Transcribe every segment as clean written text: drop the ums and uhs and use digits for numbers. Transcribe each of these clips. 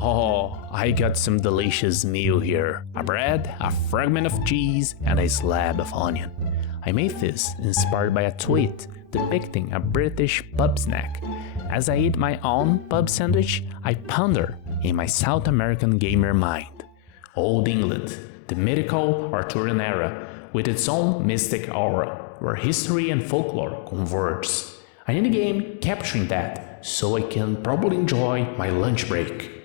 Oh, I got some delicious meal here. A bread, a fragment of cheese, and a slab of onion. I made this inspired by a tweet depicting a British pub snack. As I eat my own pub sandwich, I ponder in my South American gamer mind. Old England, the mythical Arthurian era, with its own mystic aura, where history and folklore converge. I need a game capturing that, so I can probably enjoy my lunch break.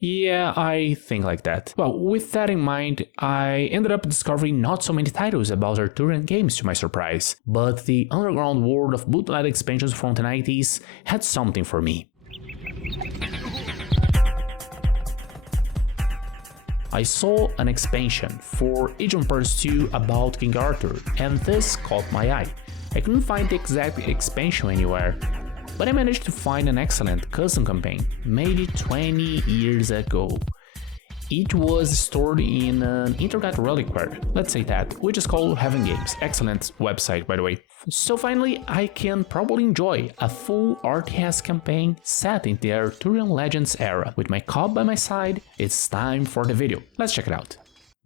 Yeah, I think like that. Well, with that in mind, I ended up discovering not so many titles about Arthurian games to my surprise, but the underground world of bootleg expansions from the 90s had something for me. I saw an expansion for Age of Empires 2 about King Arthur, and this caught my eye. I couldn't find the exact expansion anywhere, but I managed to find an excellent custom campaign made 20 years ago. It was stored in an internet reliquary, let's say that, which is called Heaven Games. Excellent website, by the way. So finally, I can probably enjoy a full RTS campaign set in the Arthurian Legends era. With my cob by my side, it's time for the video. Let's check it out.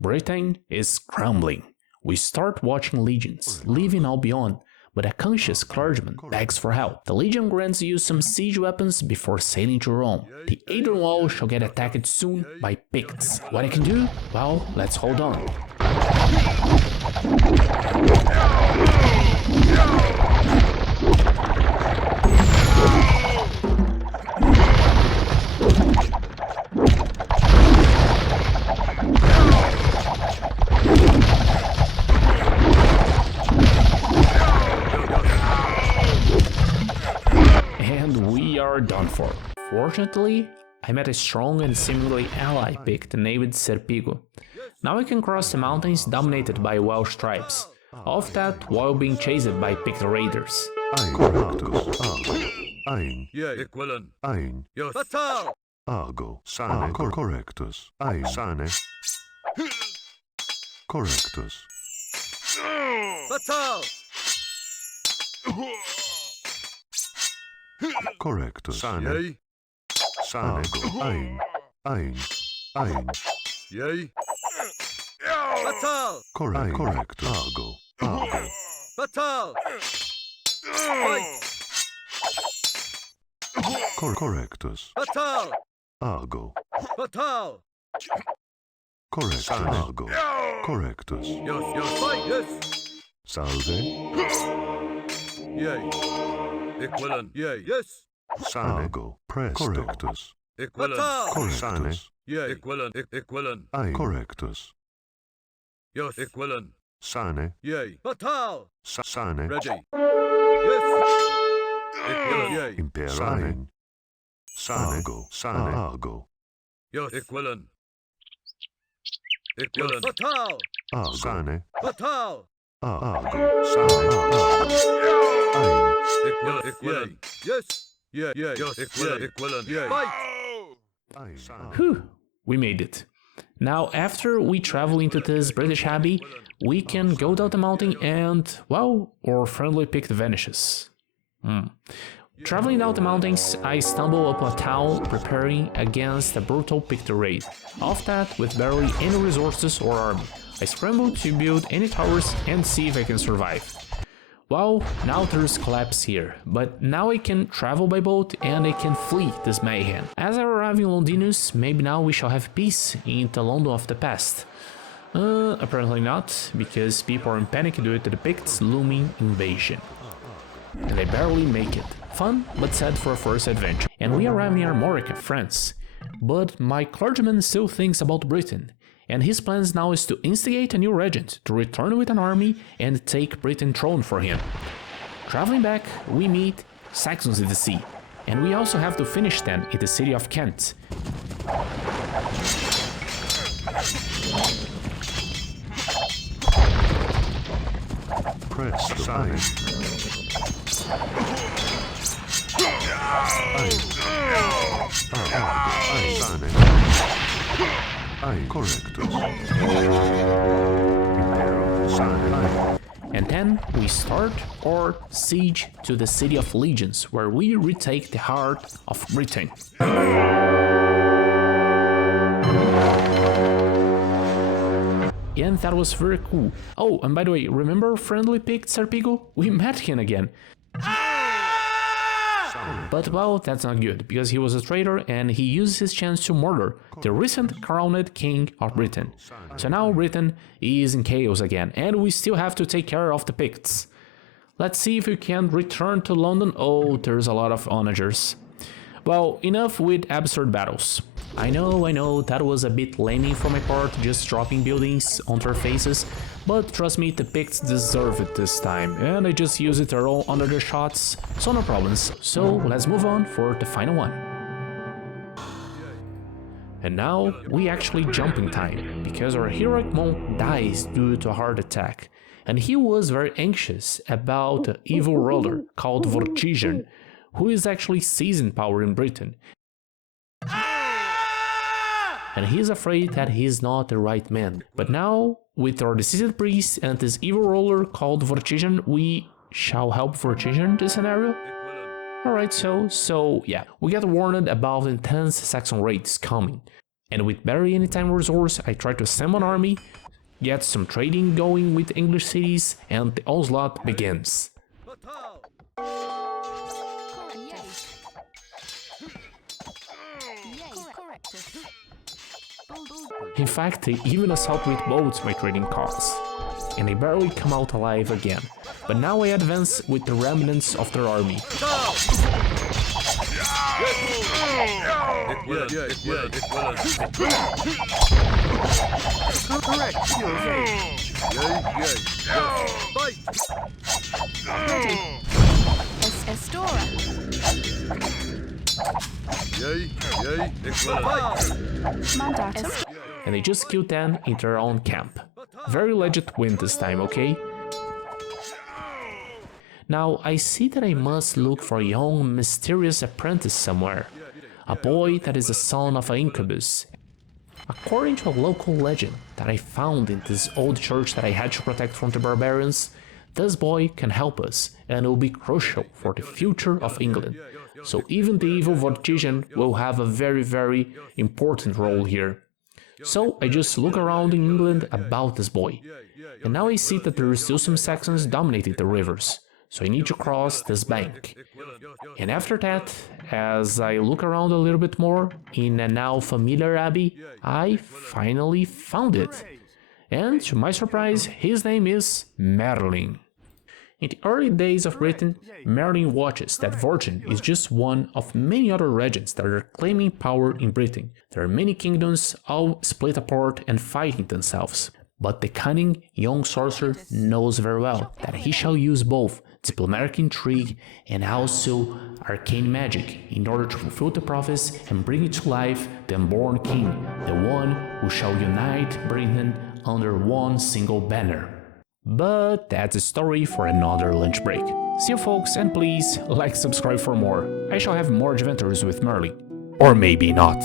Britain is crumbling. We start watching legions, leaving Albion, but a conscious clergyman begs for help. The legion grants you some siege weapons before sailing to Rome. The Adrian Wall shall get attacked soon by Picts. What I can do? Well, let's hold on. Done for. Fortunately, I met a strong and seemingly ally Pict named Serpigo. Now I can cross the mountains dominated by Welsh tribes, all of that while being chased by Pict raiders. Argo, sane, correctus, sane, correctus. Correctus. Sane. Sane. Ein. Yay. Fatal. Correct. Argo. Fatal. Correctus. Fatal. Argo. Fatal. Correctus. Argo. Correctus. Yes. Salve. Yay. Equivalent. Yay. Yes. Sanego. Presto. Correctus. Equivalent. Correctus. Yay. Equivalent. I. Correctus. Yes. Equivalent. Sane. Yay. Fatal. Sane. Ready. Yes. Equivalent. Yay. Imperain. Sanego. Sane. Argo. Yes. Equivalent. Equivalent. Fatal. Argo. Sane. Fatal. Argo. Sane. Argo. Equivalent. Yes. Yeah. Yes. Equivalent. Yeah. Whew, we made it. Now, after we travel into this British abbey, we can go down the mountain and, well, our friendly Pict vanishes. Traveling down the mountains, I stumble upon a town preparing against a brutal Pict raid. Off that, with barely any resources or army, I scramble to build any towers and see if I can survive. Well, now there's collapse here, but now I can travel by boat and I can flee this mayhem. As I arrive in Londinus, maybe now we shall have peace in the London of the past. Apparently not, because people are in panic due to the Picts' looming invasion. And I barely make it. Fun, but sad for a first adventure. And we arrive near Armorica, France. But my clergyman still thinks about Britain, and his plans now is to instigate a new regent to return with an army and take Britain's throne for him. Traveling back, we meet Saxons in the sea, and we also have to finish them in the city of Kent. Press the sign. And then we start our siege to the City of Legions, where we retake the heart of Britain. and that was very cool. Oh, and by the way, remember friendly pig Serpigo? We met him again. But well, that's not good, because he was a traitor and he used his chance to murder the recent crowned king of Britain. So now Britain is in chaos again, and we still have to take care of the Picts. Let's see if we can return to London. Oh, there's a lot of onagers. Well, enough with absurd battles. I know, that was a bit lame from my part, just dropping buildings on their faces, but trust me, the Picts deserve it this time, and I just used it their own under their shots, so no problems. So let's move on for the final one. And now we actually jump in time, because our heroic monk dies due to a heart attack, and he was very anxious about an evil ruler called Vortigern, who is actually seizing power in Britain. And he's afraid that he's not the right man. But now, with our deceased priest and this evil ruler called Vortigern, we shall help Vortigern in this scenario? Alright, so yeah, we get warned about intense Saxon raids coming. And with barely any time resource, I try to assemble an army, get some trading going with English cities, and the onslaught begins. In fact, they even assault with boats my trading costs, and I barely come out alive again. But now I advance with the remnants of their army. And they just killed them in their own camp. Very legit win this time, okay? Now I see that I must look for a young mysterious apprentice somewhere. A boy that is the son of an incubus. According to a local legend that I found in this old church that I had to protect from the barbarians, this boy can help us and will be crucial for the future of England. So even the evil Vortigern will have a very important role here. So I just look around in England about this boy. And now I see that there are still some Saxons dominating the rivers. So I need to cross this bank. And after that, as I look around a little bit more, in a now familiar abbey, I finally found it. And to my surprise, his name is Merlin. In the early days of Britain, Merlin watches that Vortigern is just one of many other regions that are claiming power in Britain. There are many kingdoms all split apart and fighting themselves. But the cunning young sorcerer knows very well that he shall use both diplomatic intrigue and also arcane magic in order to fulfill the prophecy and bring it to life the unborn king, the one who shall unite Britain under one single banner. But that's a story for another lunch break. See you folks, and please like, subscribe for more. I shall have more adventures with Merlin. Or maybe not.